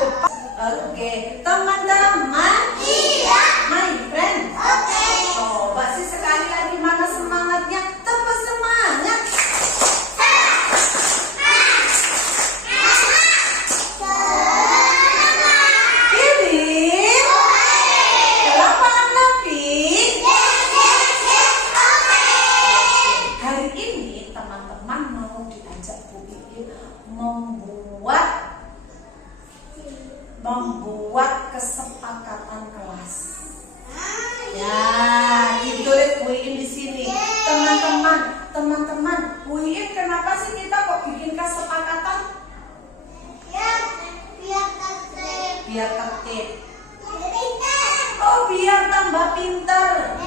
Oke, teman-teman. Iya. My friend. Oke. Coba sih sekali lagi, mana semangatnya? Tambah semangat. Kirim. Delapan lebih. Hari ini teman-teman mau diajak Bu Iin membuat kesepakatan kelas. Ya, gitu deh Bu Iin di sini. Teman-teman, Bu Iin, kenapa sih kita kok bikin kesepakatan? Biar tertib. Oh, biar tambah pintar.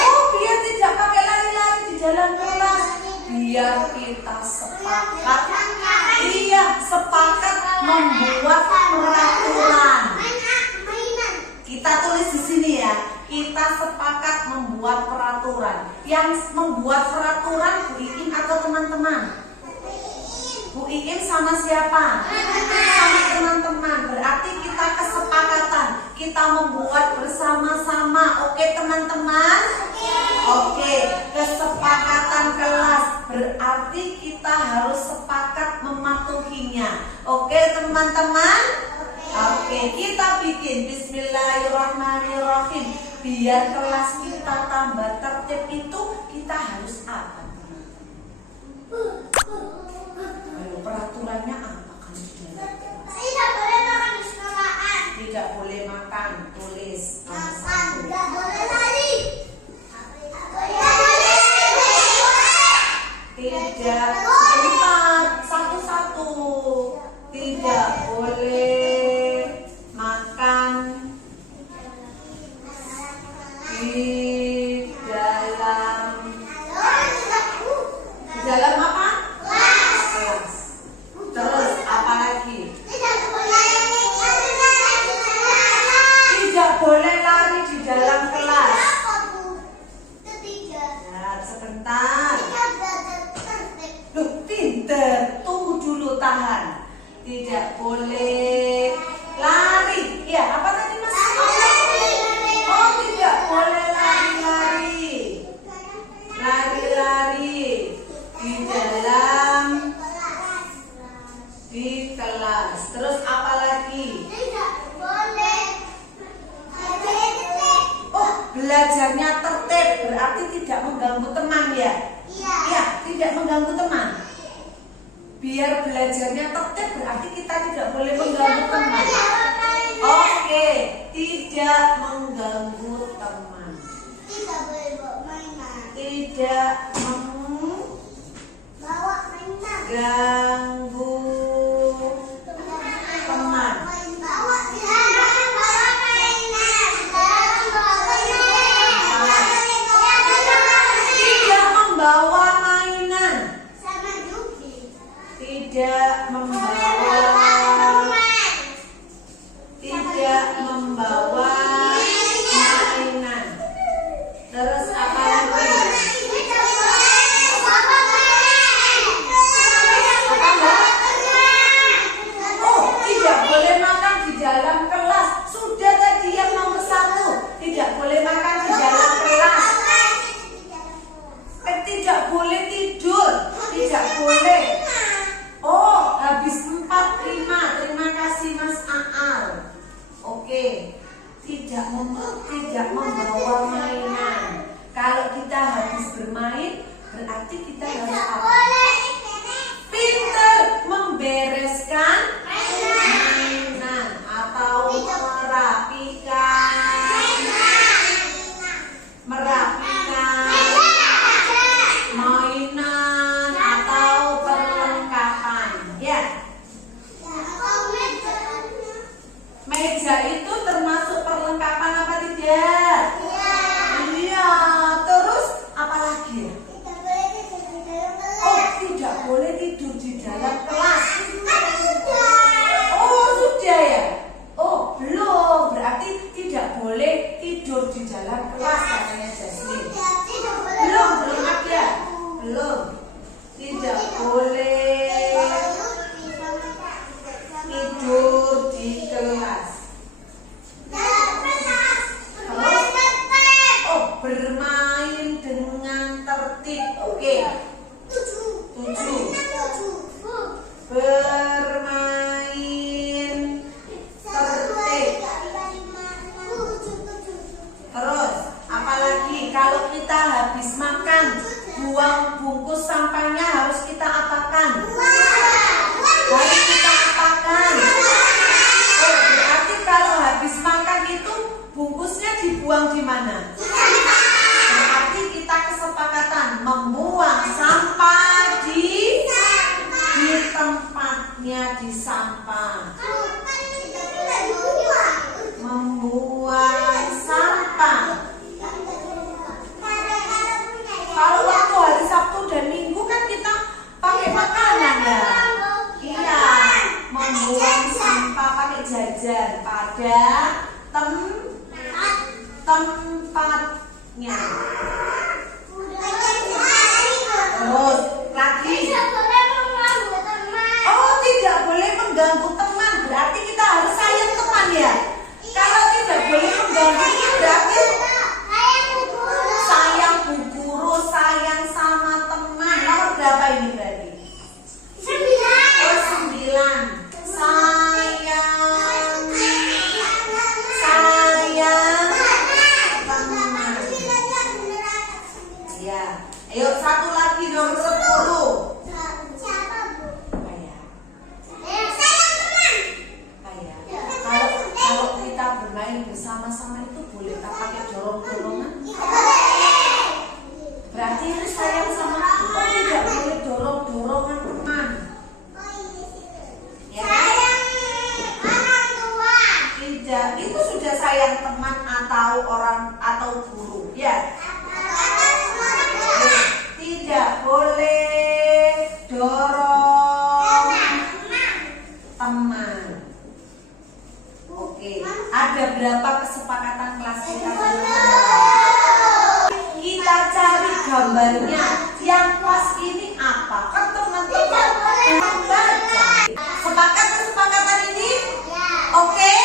Oh, biar tidak pakai lari-lari di jalan kelas. Biar kita sepakat. Iya, sepakat membuat peraturan. Kita tulis di sini ya. Kita sepakat membuat peraturan. Yang membuat peraturan Bu Iin atau teman-teman? Bu Iin sama siapa? Sama teman-teman. Berarti kita kesepakatan. Kita membuat bersama-sama. Oke teman-teman? Oke, kesepakatan kelas. Berarti kita harus sepakat mematuhinya. Oke teman-teman? Oke, kita bikin Bismillahirrahmanirrahim. Biar kelas kita tambah tertib itu kita harus apa? Ayo, peraturannya apa? Tidak boleh makan, tulis. Tidak, sebentar, satu-satu. Tidak boleh makan di dalam apa? Kelas. Terus apa lagi? Tidak boleh lari di dalam kelas. Nah, sebentar. Loh, pinter. Tunggu dulu, tahan. Tidak boleh lari. Ya, apa tadi Mas? Oh, tidak boleh lari-lari. Lari-lari di kelas. Terus apa lagi? Oh, belajarnya tertib. Berarti tidak mengganggu teman ya? Iya, tidak mengganggu teman. Biar belajarnya tertib berarti kita tidak boleh mengganggu teman. Oke, tidak mengganggu teman. Tidak mengganggu teman. Tidak membawa mainan. Tidak membawa mainan. Terus apa lagi? Oh, tidak boleh makan di dalam kelas. Sudah tadi yang nomor 1. Tidak boleh makan di dalam kelas. Tidak boleh tidur. Tidak boleh. Oh, habis 4, 5. Terima kasih Mas Aal. Oke. Tidak membawa mainan. Kalau kita habis bermain, berarti kita harus apa? Pintar membereskan mainan atau merapikan mainan atau perlengkapan. Ya. Meja itu termasuk perlengkapan apa tidak? Iya. Terus apa lagi? Oh, sampahnya di sampah. Membuang sampah. Kalau waktu hari Sabtu dan Minggu kan kita pakai makanan ya. Iya, membuang sampah pakai jajan pada tempatnya. Terus lagi. Oh, tidak boleh mengganggu teman. Berarti kita harus sayang teman ya. Kalau tidak boleh mengganggu itu berarti sayang bu guru, sayang sama teman. Nomor berapa ini berarti? 9. Oh, 9. Sayang teman. Ya. Ayo satu lagi nomor 10. Kalau kita bermain bersama-sama itu boleh tak pakai dorong-dorongan? Berarti ini sayang sama kita, tidak boleh dorong-dorongan teman. Ya. Tidak, itu sudah sayang teman atau orang atau guru, ya. Tidak boleh dorong teman. Oke, ada berapa kesepakatan kelas kita? Kita cari gambarnya. Yang pas ini apa? Kan teman-teman membaca. Sepakat kesepakatan ini? Oke?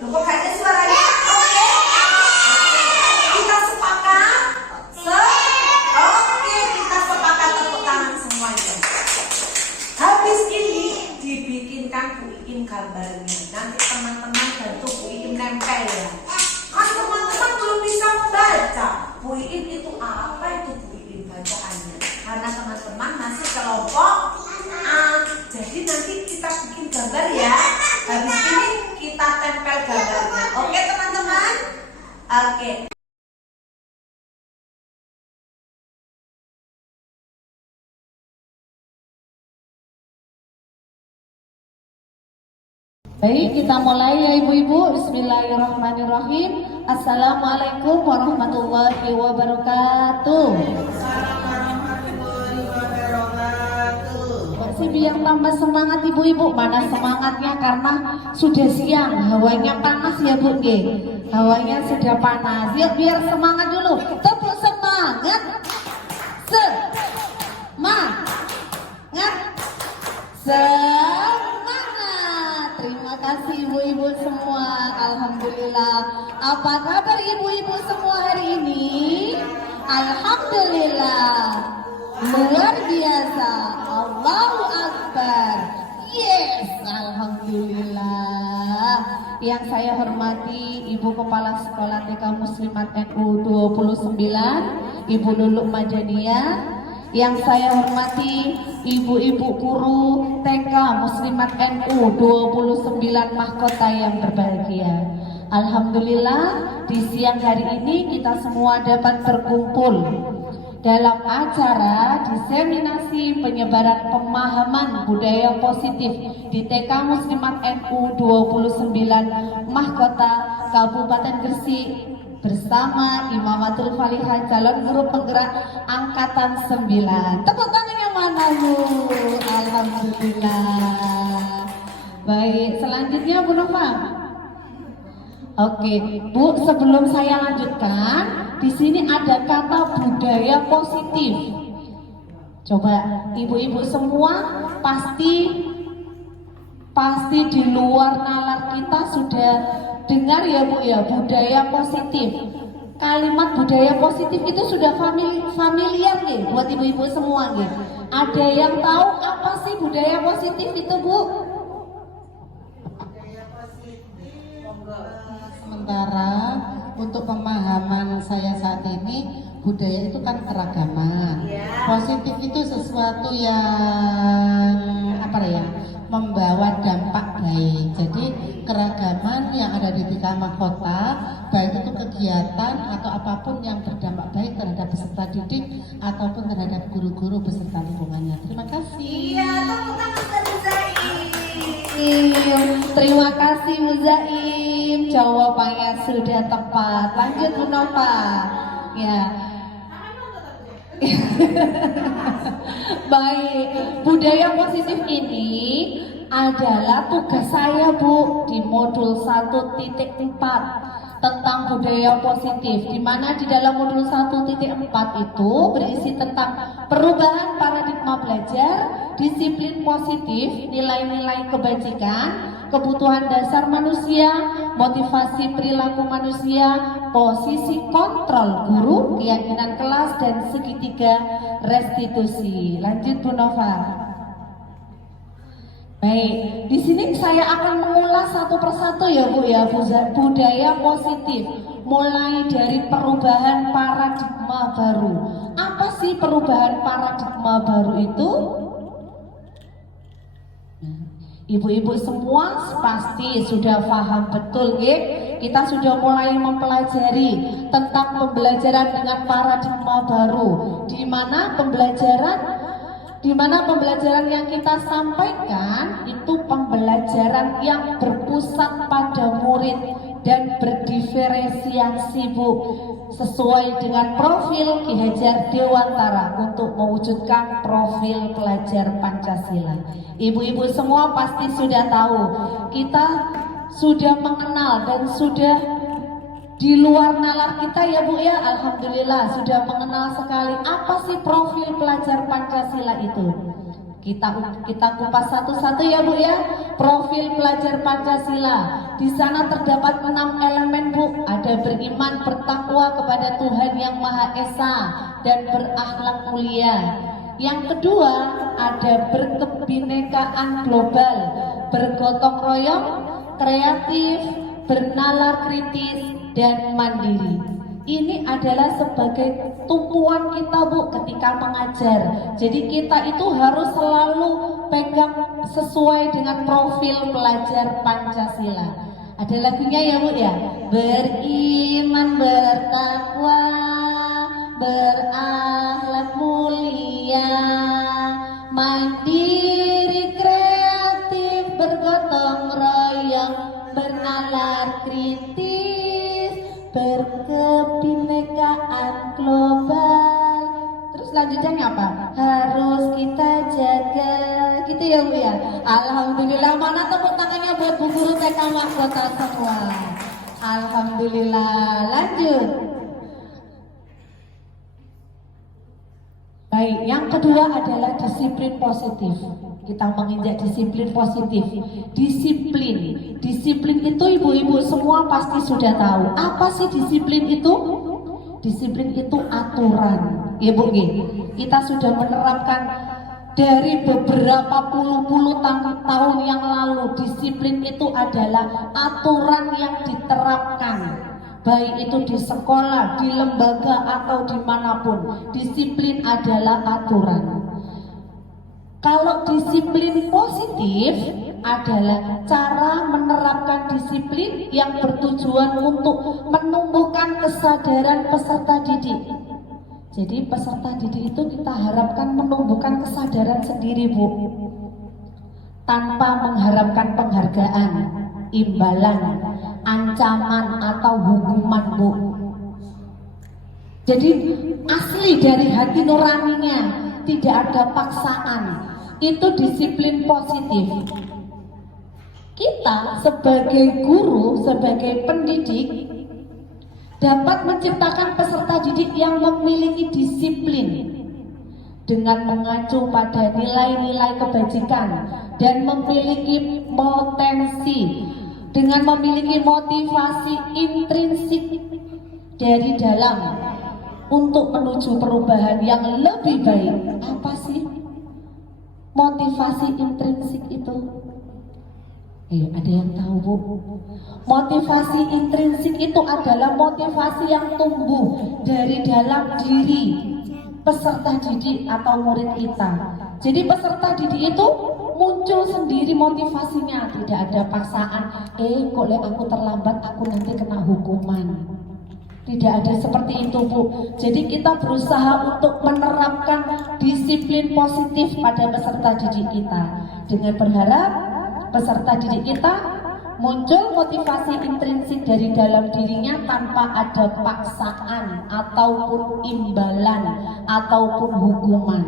Loh, kok gak ada suaranya? Oke? Kita sepakat? Oke, kita sepakat, tepuk tangan semuanya. Habis ini dibikinkan Bu Iin gambarnya. Nanti teman-teman bantu Bu Iin nempel ya. Kan teman-teman belum bisa membaca. Bu Iin itu apa itu Bu Iin bacaannya? Karena teman-teman masih kelompok A. Jadi nanti kita bikin gambar ya. Habis ini kita tempel gambarnya. Oke teman-teman? Oke. Baik, kita mulai ya ibu-ibu. Bismillahirrahmanirrahim. Assalamualaikum warahmatullahi wabarakatuh. Masih biar tambah semangat ibu-ibu. Mana semangatnya karena sudah siang, hawanya panas ya Bu G. Hawanya sudah panas. Yuk biar semangat dulu. Tepuk semangat. Semangat. Terima kasih ibu-ibu semua. Alhamdulillah. Apa kabar ibu-ibu semua hari ini? Alhamdulillah. Luar biasa. Allahu Akbar. Yes, alhamdulillah. Yang saya hormati Ibu Kepala Sekolah TK Muslimat NU 29, Ibu Luluk Majaniyah. Yang saya hormati ibu-ibu guru TK Muslimat NU 29 mahkota yang berbahagia. Alhamdulillah di siang hari ini kita semua dapat berkumpul dalam acara diseminasi penyebaran pemahaman budaya positif di TK Muslimat NU 29 mahkota Kabupaten Gresik bersama Imamatul Falihah calon guru penggerak angkatan 9. Tepuk tangan yang mana Bu? Alhamdulillah. Baik, selanjutnya Bu Nova. Oke, Bu, sebelum saya lanjutkan, di sini ada kata budaya positif. Coba ibu-ibu semua pasti di luar nalar kita sudah dengar ya Bu ya, budaya positif. Kalimat budaya positif itu sudah familiar nih buat ibu-ibu semua nih. Ada yang tahu apa sih budaya positif itu Bu? Sementara untuk pemahaman saya saat ini, budaya itu kan keragaman. Positif itu sesuatu yang membawa dampak baik. Jadi keragaman yang ada di tiga mahkota, baik itu kegiatan atau apapun yang berdampak baik terhadap peserta didik ataupun terhadap guru-guru beserta lingkungannya. Terima kasih. Iya, tepuk tangan Terima kasih Bu Zaim. Jawabannya sudah tepat. Lanjut Bu Nova. Ya. Baik, budaya positif ini adalah tugas saya Bu di modul 1.4 tentang budaya positif, di mana di dalam modul 1.4 itu berisi tentang perubahan paradigma belajar, disiplin positif, nilai-nilai kebajikan, kebutuhan dasar manusia, motivasi perilaku manusia, posisi kontrol guru, keyakinan kelas, dan segitiga restitusi. Lanjut Bu Nova. Baik, di sini saya akan mengulas satu persatu ya Bu ya, budaya positif. Mulai dari perubahan paradigma baru. Apa sih perubahan paradigma baru itu? Ibu-ibu semua pasti sudah paham betul, kita sudah mulai mempelajari tentang pembelajaran dengan paradigma baru, di mana pembelajaran yang kita sampaikan itu pembelajaran yang berpusat pada murid dan berdiferensiasi Bu, sesuai dengan profil Ki Hajar Dewantara untuk mewujudkan profil pelajar Pancasila. Ibu-ibu semua pasti sudah tahu, kita sudah mengenal dan sudah di luar nalar kita ya Bu ya, alhamdulillah sudah mengenal sekali apa sih profil pelajar Pancasila itu. Kita kupas satu-satu ya Bu ya. Profil pelajar Pancasila. Di sana terdapat 6 elemen Bu. Ada beriman, bertakwa kepada Tuhan Yang Maha Esa dan berakhlak mulia. Yang kedua ada berkebinekaan global, bergotong royong, kreatif, bernalar kritis, dan mandiri. Ini adalah sebagai tumpuan kita Bu ketika mengajar. Jadi kita itu harus selalu pegang sesuai dengan profil pelajar Pancasila. Ada lagunya ya Bu ya. Beriman, bertakwa, berakhlak mulia, mandiri, kreatif, bergotong royong, bernalar kritis, berkebinekaan global. Terus lanjutnya apa? Harus kita jaga. Gitu ya Bu ya. Alhamdulillah, mana tepuk tangannya buat Bu Guru TK Mahkota semua. Alhamdulillah. Lanjut. Baik, yang kedua adalah disiplin positif. Kita menginjak disiplin positif. Disiplin itu ibu-ibu semua pasti sudah tahu. Apa sih disiplin itu? Disiplin itu aturan. Ya Bu, kita sudah menerapkan dari beberapa puluh tahun yang lalu. Disiplin itu adalah aturan yang diterapkan, baik itu di sekolah, di lembaga, atau dimanapun. Disiplin adalah aturan. Kalau disiplin positif adalah cara menerapkan disiplin yang bertujuan untuk menumbuhkan kesadaran peserta didik. Jadi peserta didik itu kita harapkan menumbuhkan kesadaran sendiri Bu, tanpa mengharapkan penghargaan, imbalan, ancaman, atau hukuman Bu. Jadi asli dari hati nuraninya, tidak ada paksaan. Itu disiplin positif. Kita sebagai guru, sebagai pendidik dapat menciptakan peserta didik yang memiliki disiplin dengan mengacu pada nilai-nilai kebajikan dan memiliki potensi, dengan memiliki motivasi intrinsik dari dalam untuk menuju perubahan yang lebih baik. Apa sih motivasi intrinsik itu? Ada yang tahu Bu? Motivasi intrinsik itu adalah motivasi yang tumbuh dari dalam diri peserta didik atau murid kita. Jadi peserta didik itu muncul sendiri motivasinya, tidak ada paksaan. Kok aku terlambat, aku nanti kena hukuman. Tidak ada seperti itu Bu. Jadi kita berusaha untuk menerapkan disiplin positif pada peserta didik kita dengan berharap peserta didik kita muncul motivasi intrinsik dari dalam dirinya tanpa ada paksaan ataupun imbalan ataupun hukuman.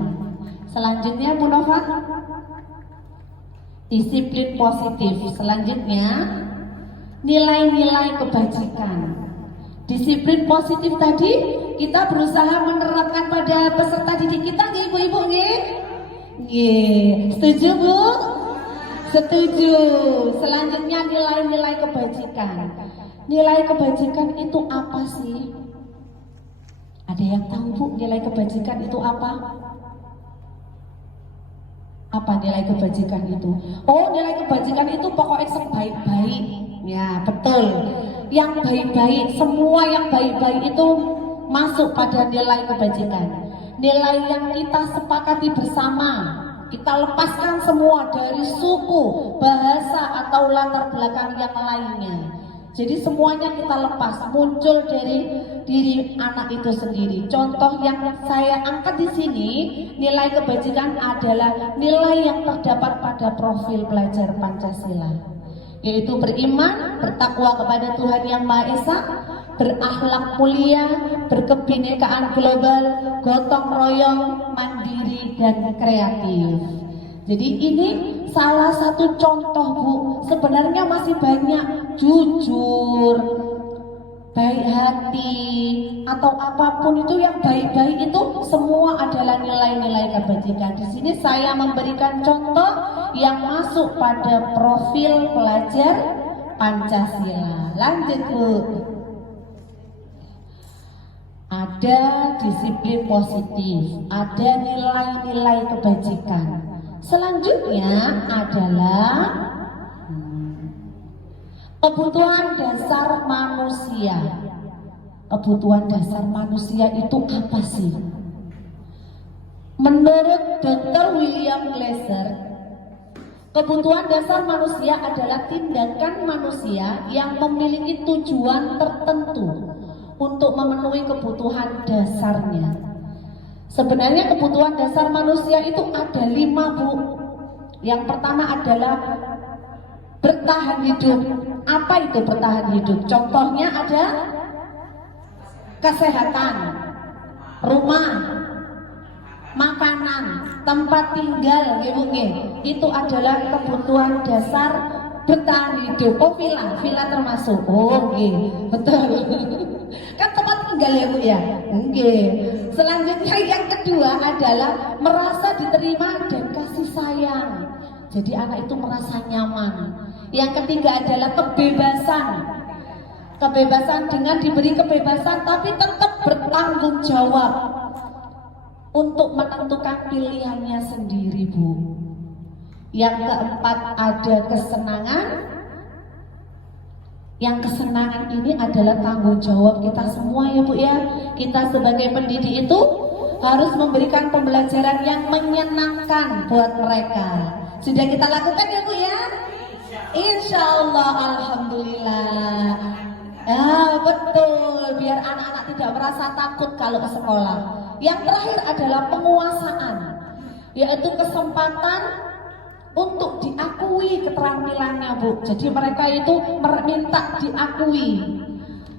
Selanjutnya Bu Nova, disiplin positif. Selanjutnya nilai-nilai kebajikan. Disiplin positif tadi kita berusaha menerapkan pada peserta didik kita, nggih Ibu-ibu nggih? Nggih. Setuju Bu? Setuju. Selanjutnya nilai-nilai kebajikan. Nilai kebajikan itu apa sih? Ada yang tahu Bu nilai kebajikan itu apa? Apa nilai kebajikan itu? Oh, nilai kebajikan itu pokoknya sebaik-baik. Ya, betul. Yang baik-baik, semua yang baik-baik itu masuk pada nilai kebajikan. Nilai yang kita sepakati bersama, kita lepaskan semua dari suku, bahasa atau latar belakang yang lainnya. Jadi semuanya kita lepas, muncul dari diri anak itu sendiri. Contoh yang saya angkat di sini, nilai kebajikan adalah nilai yang terdapat pada profil pelajar Pancasila, yaitu beriman, bertakwa kepada Tuhan Yang Maha Esa, berakhlak mulia, berkebinekaan global, gotong royong, mandiri dan kreatif. Jadi ini salah satu contoh Bu, sebenarnya masih banyak. Jujur, baik hati, atau apapun itu yang baik-baik itu semua adalah nilai-nilai kebajikan. Di sini saya memberikan contoh yang masuk pada profil pelajar Pancasila. Lanjut Bu. Ada disiplin positif, ada nilai-nilai kebajikan. Selanjutnya adalah kebutuhan dasar manusia. Kebutuhan dasar manusia itu apa sih? Menurut Dr. William Glasser, kebutuhan dasar manusia adalah tindakan manusia yang memiliki tujuan tertentu untuk memenuhi kebutuhan dasarnya. Sebenarnya kebutuhan dasar manusia itu ada 5 Bu. Yang pertama adalah bertahan hidup. Apa itu bertahan hidup? Contohnya ada kesehatan, rumah, makanan, tempat tinggal, itu adalah kebutuhan dasar bertahan hidup. Oh, villa termasuk. Oh, betul. Kan tempat tinggal ya Bu ya. Selanjutnya yang kedua adalah merasa diterima dan kasih sayang. Jadi anak itu merasa nyaman. Yang ketiga adalah kebebasan. Kebebasan dengan diberi kebebasan tapi tetap bertanggung jawab untuk menentukan pilihannya sendiri Bu. Yang keempat ada kesenangan. Yang kesenangan ini adalah tanggung jawab kita semua ya Bu ya. Kita sebagai pendidik itu harus memberikan pembelajaran yang menyenangkan buat mereka. Sudah kita lakukan ya Bu ya? Insya Allah, alhamdulillah. Ya betul, biar anak-anak tidak merasa takut kalau ke sekolah. Yang terakhir adalah penguasaan, yaitu kesempatan untuk diakui keterampilannya Bu. Jadi mereka itu minta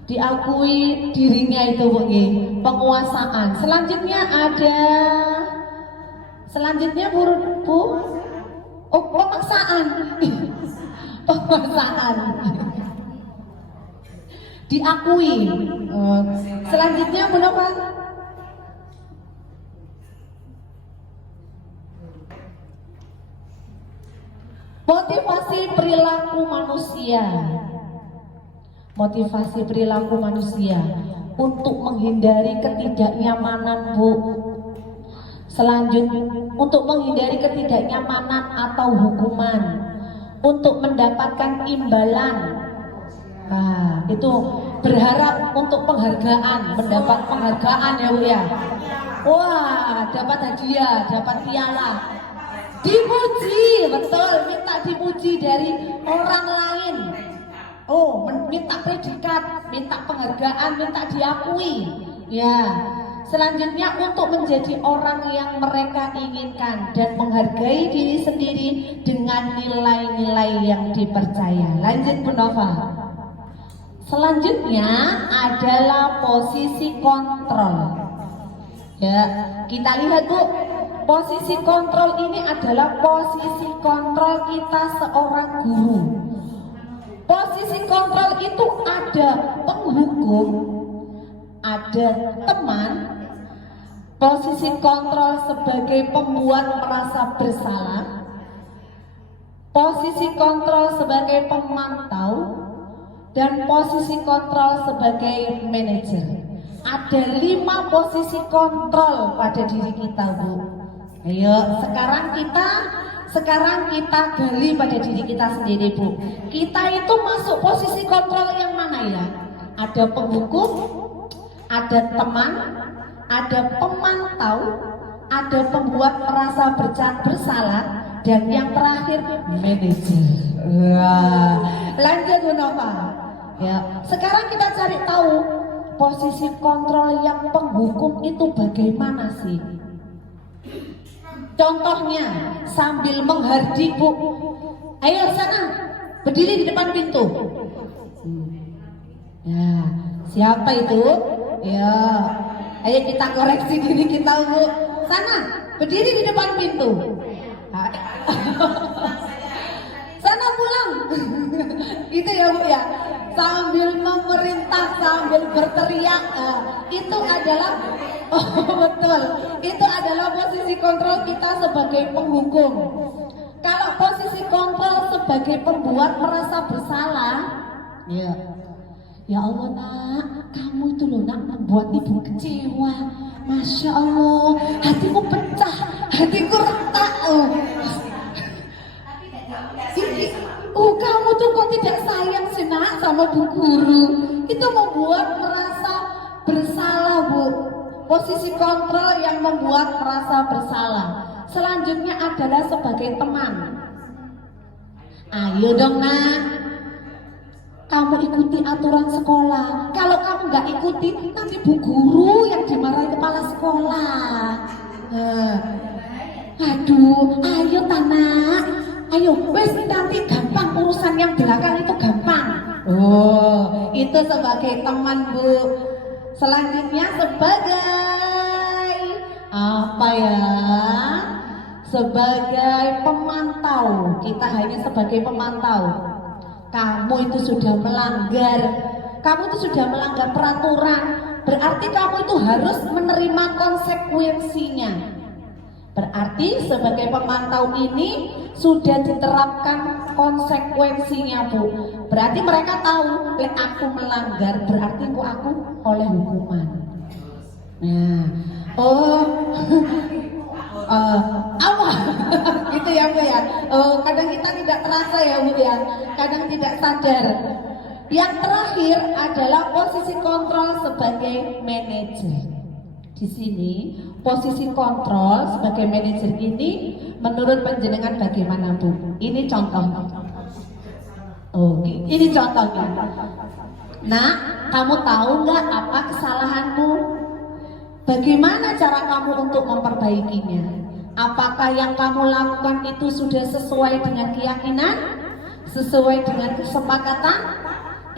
diakui dirinya itu Bu. Penguasaan. Selanjutnya Bu. Oh, pemaksaan. Pemaksaan. Diakui. Selanjutnya Bu Nova. Motivasi perilaku manusia. Motivasi perilaku manusia untuk menghindari ketidaknyamanan Bu. Selanjutnya untuk menghindari ketidaknyamanan atau hukuman, untuk mendapatkan imbalan. Nah, itu berharap untuk penghargaan, mendapat penghargaan ya Bu ya. Wah, dapat hadiah, dapat piala. Dipuji, betul, minta dipuji dari orang lain. Oh, minta predikat, minta penghargaan, minta diakui. Ya, Selanjutnya untuk menjadi orang yang mereka inginkan dan menghargai diri sendiri dengan nilai-nilai yang dipercaya. Lanjut Bu Nova. Selanjutnya adalah posisi kontrol. Ya, kita lihat Bu, posisi kontrol ini adalah posisi kontrol kita seorang guru. Posisi kontrol itu ada penghukum, ada teman. Posisi kontrol sebagai pembuat merasa bersalah. Posisi kontrol sebagai pemantau. Dan posisi kontrol sebagai manajer. Ada 5 posisi kontrol pada diri kita Bu. Ayo sekarang kita gali pada diri kita sendiri Bu. Kita itu masuk posisi kontrol yang mana ya? Ada penghukum, ada teman, ada pemantau, ada pembuat merasa bersalah, dan yang terakhir manajer. Wah, lanjut Bu Nova. Ya, sekarang kita cari tahu posisi kontrol yang penghukum itu bagaimana sih? Contohnya sambil menghardik Bu, ayo sana berdiri di depan pintu. Ya, siapa itu? Ya, ayo kita koreksi diri kita Bu. Sana berdiri di depan pintu. Sana pulang. Gitu ya Bu ya. Sambil memerintah, sambil berteriak, itu adalah betul. Itu adalah posisi kontrol kita sebagai penghukum. Kalau posisi kontrol sebagai pembuat merasa bersalah, ya Allah Nak, kamu itu loh Nak membuat ibu kecewa. Masya Allah, hatiku pecah, hatiku retak. Kamu tuh kok tidak sayang sih Nak sama Bu Guru. Itu membuat merasa bersalah Bu. Posisi kontrol yang membuat merasa bersalah. Selanjutnya adalah sebagai teman. Ayo dong Nak, kamu ikuti aturan sekolah. Kalau kamu nggak ikuti, nanti Bu Guru yang dimarahi kepala sekolah. Aduh, ayo Tanak. Ayo, wes nanti gampang, urusan yang belakang itu gampang. Oh, itu sebagai teman Bu. Selanjutnya sebagai apa ya? Sebagai pemantau. Kita hanya sebagai pemantau. Kamu itu sudah melanggar. Kamu itu sudah melanggar peraturan. Berarti kamu itu harus menerima konsekuensinya. Berarti sebagai pemantau ini sudah diterapkan konsekuensinya Bu. Berarti mereka tahu, aku melanggar berarti aku oleh hukuman. Nah, apa? Gitu ya Bu ya. Kadang kita tidak terasa ya Bu ya. Kadang tidak sadar. Yang terakhir adalah posisi kontrol sebagai manajer. Di sini posisi kontrol sebagai manajer ini menurut panjenengan bagaimana Bu? Ini contoh. Ini contohnya. Nah, kamu tahu nggak apa kesalahanmu? Bagaimana cara kamu untuk memperbaikinya? Apakah yang kamu lakukan itu sudah sesuai dengan keyakinan? Sesuai dengan kesepakatan?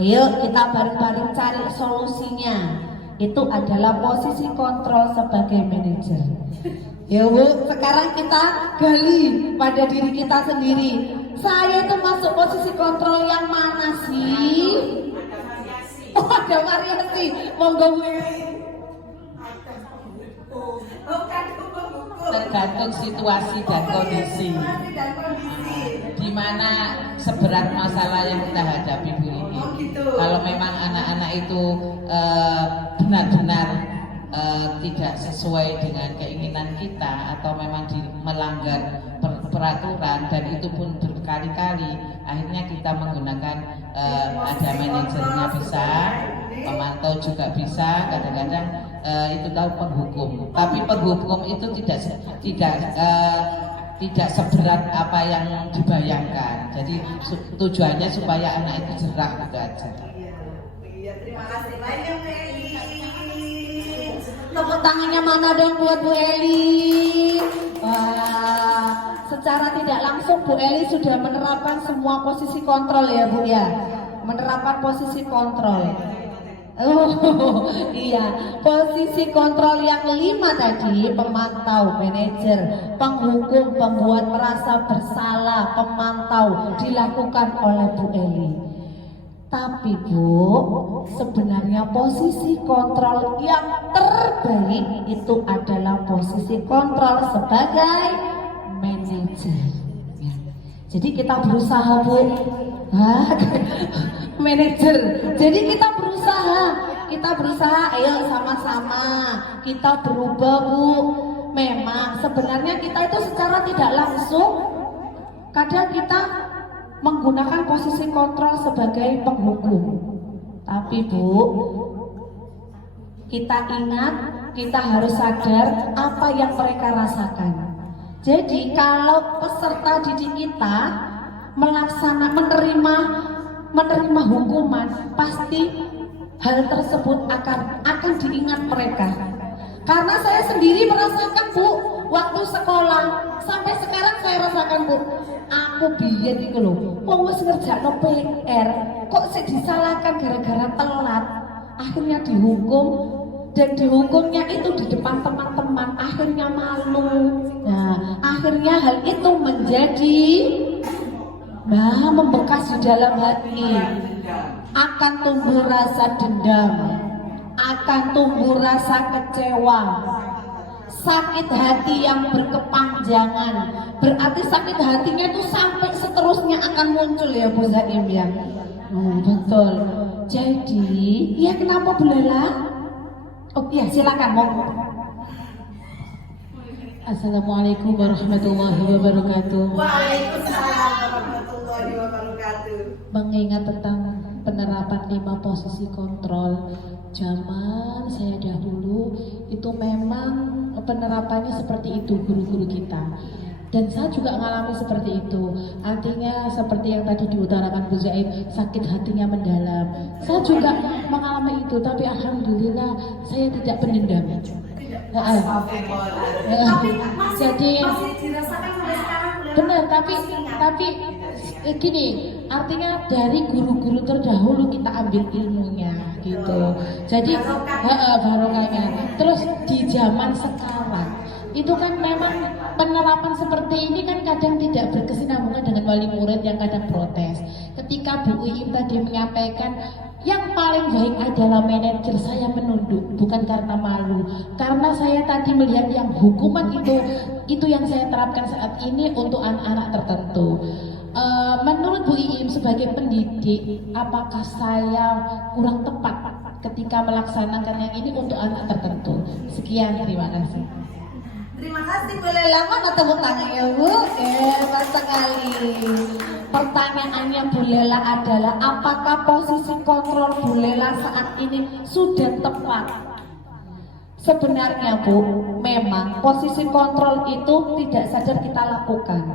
Ayo kita bareng-bareng cari solusinya. Itu adalah posisi kontrol sebagai manajer. Ya Bu, sekarang kita gali pada diri kita sendiri. Saya itu masuk posisi kontrol yang mana sih? Oh, ada variasi. Monggo Bu. Tergantung situasi dan kondisi. Di mana seberat masalah yang kita hadapi Bu ini. Kalau memang anak-anak itu benar-benar tidak sesuai dengan keinginan kita atau memang melanggar peraturan dan itu pun berkali-kali, akhirnya kita menggunakan ada manajernya bisa, pemantau juga bisa, kadang-kadang itu tahu penghukum. Tapi penghukum itu tidak seberat apa yang dibayangkan. Jadi tujuannya supaya anak itu jerah gitu aja. Iya, terima kasih banyak Meli. Tepuk tangannya mana dong buat Bu Eli. Wah, secara tidak langsung Bu Eli sudah menerapkan semua posisi kontrol ya Bu ya. Menerapkan posisi kontrol. Oh iya, posisi kontrol yang 5 tadi, pemantau, manajer, penghukum, pembuat merasa bersalah, pemantau, dilakukan oleh Bu Eli. Tapi Bu, sebenarnya posisi kontrol yang terbaik itu adalah posisi kontrol sebagai manajer. Ya. Jadi kita berusaha Bu, manajer. Jadi kita berusaha, ayo sama-sama kita berubah Bu. Memang sebenarnya kita itu secara tidak langsung kadang kita menggunakan posisi kontrol sebagai penghukum. Tapi Bu, kita ingat, kita harus sadar apa yang mereka rasakan. Jadi kalau peserta didik kita menerima hukuman, pasti hal tersebut akan diingat mereka. Karena saya sendiri merasakan Bu, waktu sekolah sampai sekarang saya rasakan Bu. Aku biyen iku lho, wong wis ngerjakno PR, kok sih disalahkan gara-gara telat. Akhirnya dihukum, dan dihukumnya itu di depan teman-teman, akhirnya malu. Nah, akhirnya hal itu menjadi membekas di dalam hati. Akan tumbuh rasa dendam, akan tumbuh rasa kecewa, sakit hati yang berkepanjangan. Berarti sakit hatinya itu sampai seterusnya akan muncul ya Bu Zaim ya. Betul. Jadi ya kenapa Bu Lela? Oh iya silakan mau. Assalamualaikum warahmatullahi wabarakatuh. Waalaikumsalam warahmatullahi wabarakatuh. Mengingat tentang penerapan 5 posisi kontrol zaman saya dahulu, itu memang penerapannya seperti itu guru-guru kita. Dan saya juga mengalami seperti itu. Artinya seperti yang tadi diutarakan Bu Zaim, sakit hatinya mendalam. Saya juga mengalami itu, tapi alhamdulillah saya tidak pendendam. Jadi dirasakan sampai sekarang benar, tapi gini, artinya dari guru-guru terdahulu kita ambil ilmunya gitu. Jadi barokahnya. Terus di zaman sekarang itu kan memang penerapan seperti ini kan kadang tidak berkesinambungan dengan wali murid yang kadang protes. Ketika Bu Iim tadi menyampaikan yang paling baik adalah manajer, saya menunduk bukan karena malu, karena saya tadi melihat yang hukuman itu yang saya terapkan saat ini untuk anak-anak tertentu. Menurut Bu Iim sebagai pendidik, apakah saya kurang tepat ketika melaksanakan yang ini untuk anak tertentu? Sekian, terima kasih. Terima kasih Bu Lela, mana tepuk tangannya Bu? Hebat sekali. Pertanyaannya Bu Lela adalah apakah posisi kontrol Bu Lela saat ini sudah tepat? Sebenarnya Bu, memang posisi kontrol itu tidak sadar kita lakukan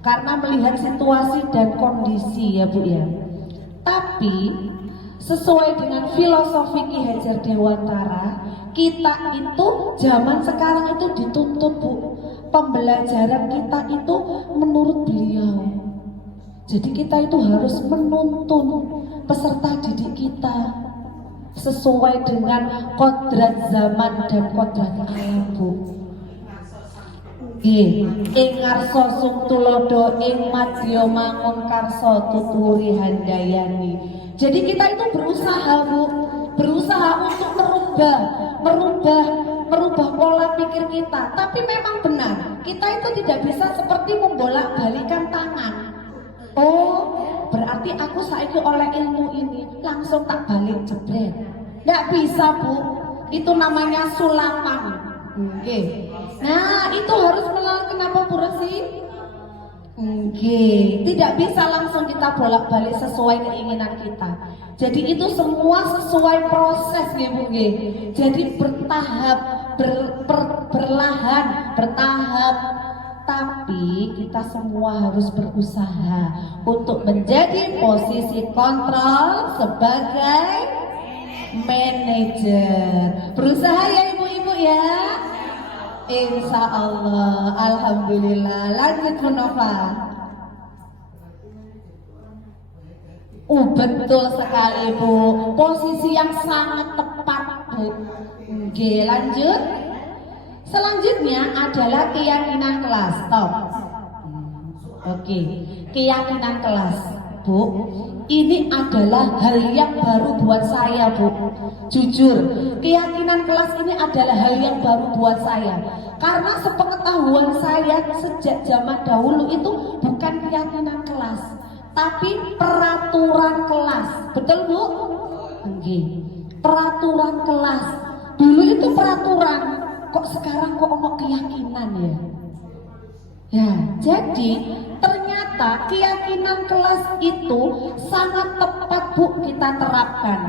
karena melihat situasi dan kondisi ya Bu ya. Tapi sesuai dengan filosofi Ki Hajar Dewantara, kita itu zaman sekarang itu dituntut Bu, pembelajaran kita itu menurut beliau. Jadi kita itu harus menuntun peserta didik kita sesuai dengan kodrat zaman dan kodrat alam Bu. Ing ngarsa sung tulodo ing madya mangun karsa tuturi handayani. Jadi kita itu berusaha Bu, berusaha untuk merubah pola pikir kita. Tapi memang benar, kita itu tidak bisa seperti membolak-balikan tangan. Oh, berarti aku saiki oleh ilmu ini langsung tak balik jebret. Nggak bisa Bu, itu namanya sulatan. Oke. Nah, itu harus melalui kenapa Bu Resi? Tidak bisa langsung kita bolak-balik sesuai keinginan kita. Jadi itu semua sesuai proses ya Bu. Jadi bertahap, berlahan, bertahap. Tapi kita semua harus berusaha untuk menjadi posisi kontrol sebagai manajer. Berusaha ya ibu-ibu ya? Insya Allah, alhamdulillah. Lanjut Bu Nova. Betul sekali Bu, posisi yang sangat tepat Bu. Oke, lanjut. Selanjutnya adalah keyakinan kelas. Stop. Oke, keyakinan kelas Bu, ini adalah hal yang baru buat saya Bu. Jujur, keyakinan kelas ini adalah hal yang baru buat saya. Karena sepengetahuan saya sejak zaman dahulu itu bukan keyakinan kelas, tapi peraturan kelas. Betul Bu? Oke, peraturan kelas. Dulu itu peraturan, kok sekarang kok ono keyakinan ya? Ya, jadi ternyata keyakinan kelas itu sangat tepat Bu kita terapkan.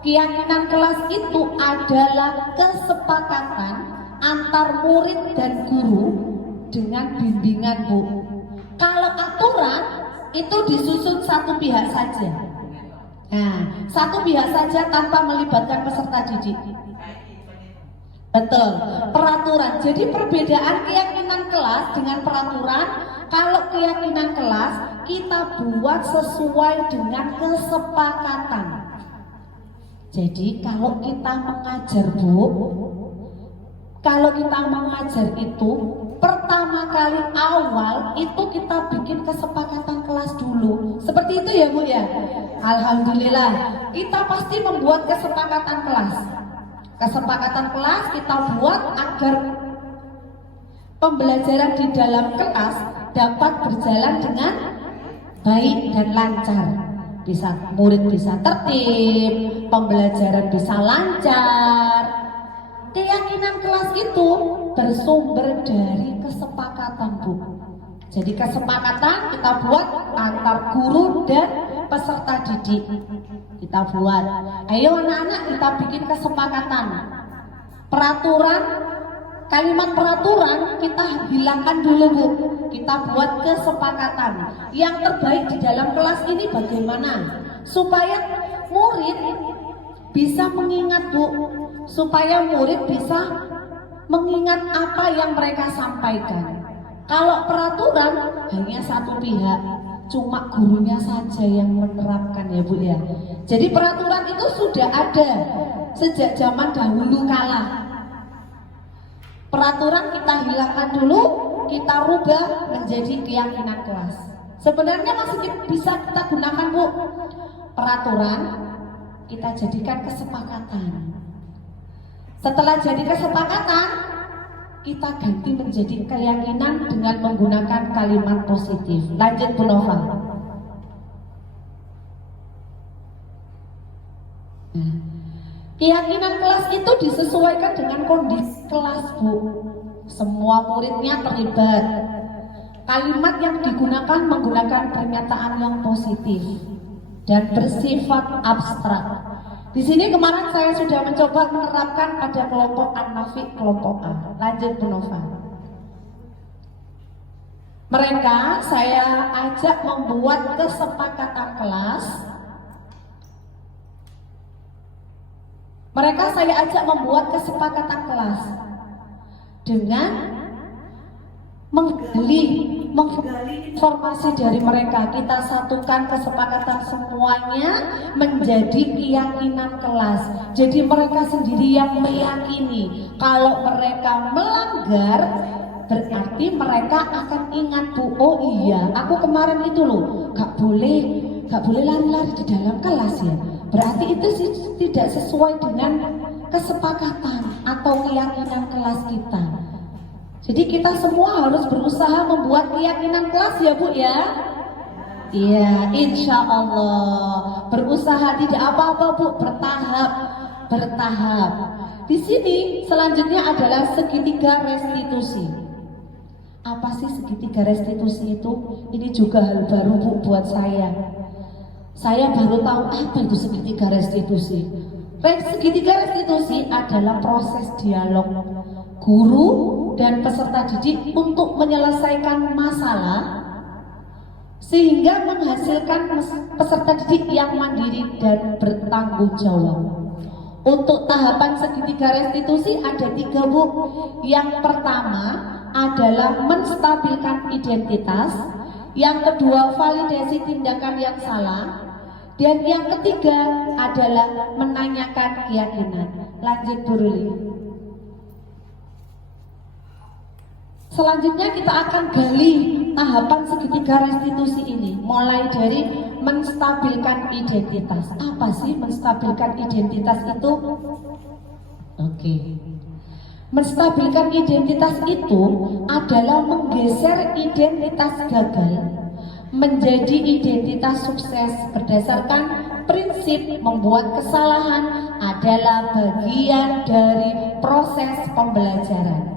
Keyakinan kelas itu adalah kesepakatan antar murid dan guru dengan bimbingan Bu. Kalau aturan itu disusun satu pihak saja. Nah, satu pihak saja tanpa melibatkan peserta didik. Betul, peraturan. Jadi perbedaan keyakinan kelas dengan peraturan, kalau keyakinan kelas kita buat sesuai dengan kesepakatan. Jadi kalau kita mengajar Bu, kalau kita mengajar itu pertama kali awal itu kita bikin kesepakatan kelas dulu. Seperti itu ya Bu ya. Alhamdulillah, kita pasti membuat kesepakatan kelas. Kesepakatan kelas kita buat agar pembelajaran di dalam kelas dapat berjalan dengan baik dan lancar. Bisa murid bisa tertib, pembelajaran bisa lancar. Keyakinan kelas itu bersumber dari kesepakatan Bu. Jadi kesepakatan kita buat antar guru dan peserta didik. Kita buat, ayo anak-anak kita bikin kesepakatan. Peraturan, kalimat peraturan kita hilangkan dulu Bu. Kita buat kesepakatan. Yang terbaik di dalam kelas ini bagaimana? Supaya murid bisa mengingat Bu. Supaya murid bisa mengingat apa yang mereka sampaikan. Kalau peraturan hanya satu pihak, cuma gurunya saja yang menerapkan ya Bu ya. Jadi peraturan itu sudah ada sejak zaman dahulu kala. Peraturan kita hilangkan dulu, kita rubah menjadi keyakinan kelas. Sebenarnya masih bisa kita gunakan Bu. Peraturan kita jadikan kesepakatan. Setelah jadi kesepakatan, kita ganti menjadi keyakinan dengan menggunakan kalimat positif. Lanjut Bu Nova. Keyakinan kelas itu disesuaikan dengan kondisi kelas Bu. Semua muridnya terlibat. Kalimat yang digunakan menggunakan pernyataan yang positif dan bersifat abstrak. Di sini kemarin saya sudah mencoba menerapkan pada kelompok An-Nafi kelompok A. Lanjut Bu Nova. Mereka saya ajak membuat kesepakatan kelas. Mereka saya ajak membuat kesepakatan kelas dengan menggali informasi dari mereka. Kita satukan kesepakatan semuanya menjadi keyakinan kelas. Jadi mereka sendiri yang meyakini. Kalau mereka melanggar, berarti mereka akan ingat Bu, oh iya, aku kemarin itu loh gak boleh lari-lari di dalam kelas ya. Berarti itu tidak sesuai dengan kesepakatan atau keyakinan kelas kita. Jadi kita semua harus berusaha membuat keyakinan kelas ya Bu ya. Iya, insya Allah berusaha, tidak apa-apa Bu, bertahap. Di sini selanjutnya adalah segitiga restitusi. Apa sih segitiga restitusi itu? Ini juga hal baru Bu buat saya. Saya baru tahu apa itu segitiga restitusi. Segitiga restitusi adalah proses dialog guru dan peserta didik untuk menyelesaikan masalah sehingga menghasilkan peserta didik yang mandiri dan bertanggung jawab. Untuk tahapan segitiga restitusi ada 3, Bu. Yang pertama adalah menstabilkan identitas, yang kedua validasi tindakan yang salah, dan yang ketiga adalah menanyakan keyakinan. Lanjut, Bu Ruli. Selanjutnya kita akan gali tahapan segitiga restitusi ini, mulai dari menstabilkan identitas. Apa sih menstabilkan identitas itu? Oke. Menstabilkan identitas itu adalah menggeser identitas gagal menjadi identitas sukses berdasarkan prinsip membuat kesalahan adalah bagian dari proses pembelajaran.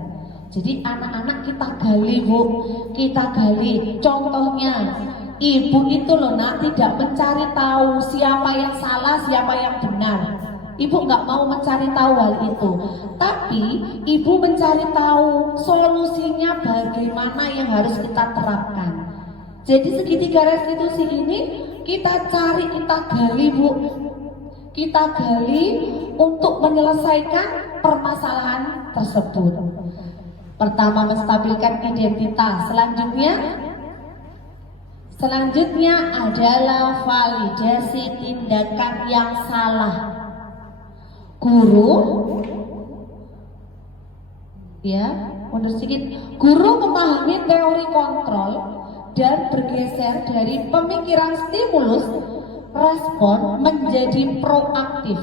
Jadi anak-anak kita gali, Bu, kita gali. Contohnya, ibu itu loh nak tidak mencari tahu siapa yang salah, siapa yang benar. Ibu nggak mau mencari tahu hal itu, tapi ibu mencari tahu solusinya bagaimana yang harus kita terapkan. Jadi segitiga restitusi ini kita cari, kita gali, Bu. Kita gali untuk menyelesaikan permasalahan tersebut. Pertama menstabilkan identitas, selanjutnya adalah validasi tindakan yang salah. Guru, ya, mundur sedikit. Guru memahami teori kontrol dan bergeser dari pemikiran stimulus respon menjadi proaktif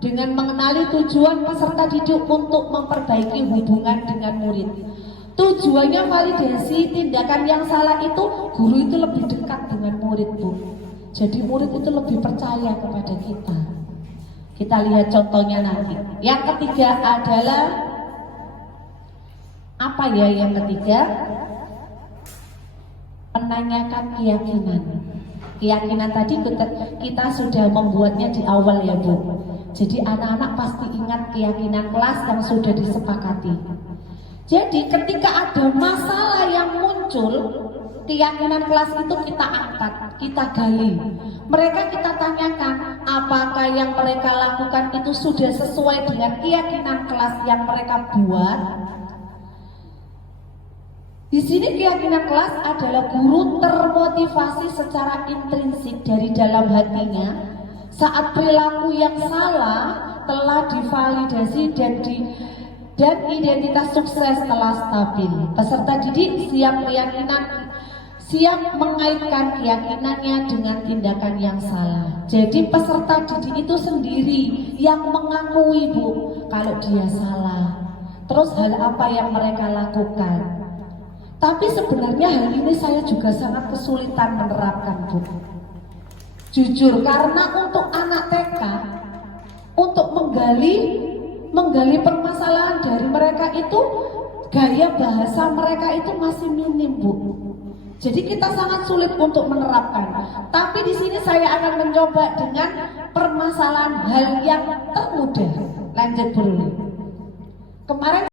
dengan mengenali tujuan peserta didik untuk memperbaiki hubungan dengan murid. Tujuannya validasi tindakan yang salah itu, guru itu lebih dekat dengan murid, Bu. Jadi murid itu lebih percaya kepada kita. Kita lihat contohnya nanti. Yang ketiga adalah apa ya yang ketiga? Menanyakan keyakinan. Keyakinan tadi kita sudah membuatnya di awal ya, Bu. Jadi anak-anak pasti ingat keyakinan kelas yang sudah disepakati. Jadi ketika ada masalah yang muncul, keyakinan kelas itu kita angkat, kita gali. Mereka kita tanyakan, apakah yang mereka lakukan itu sudah sesuai dengan keyakinan kelas yang mereka buat? Di sini keyakinan kelas adalah guru termotivasi secara intrinsik dari dalam hatinya saat perilaku yang salah telah divalidasi dan identitas sukses telah stabil. Peserta didik siap mengaitkan keyakinannya dengan tindakan yang salah. Jadi peserta didik itu sendiri yang mengakui, Bu, kalau dia salah. Terus hal apa yang mereka lakukan? Tapi sebenarnya hal ini saya juga sangat kesulitan menerapkan, Bu. Jujur, karena untuk anak TK, untuk menggali permasalahan dari mereka itu, gaya bahasa mereka itu masih minim, Bu. Jadi kita sangat sulit untuk menerapkan. Tapi di sini saya akan mencoba dengan permasalahan hal yang termudah. Lanjut, Bu. Kemarin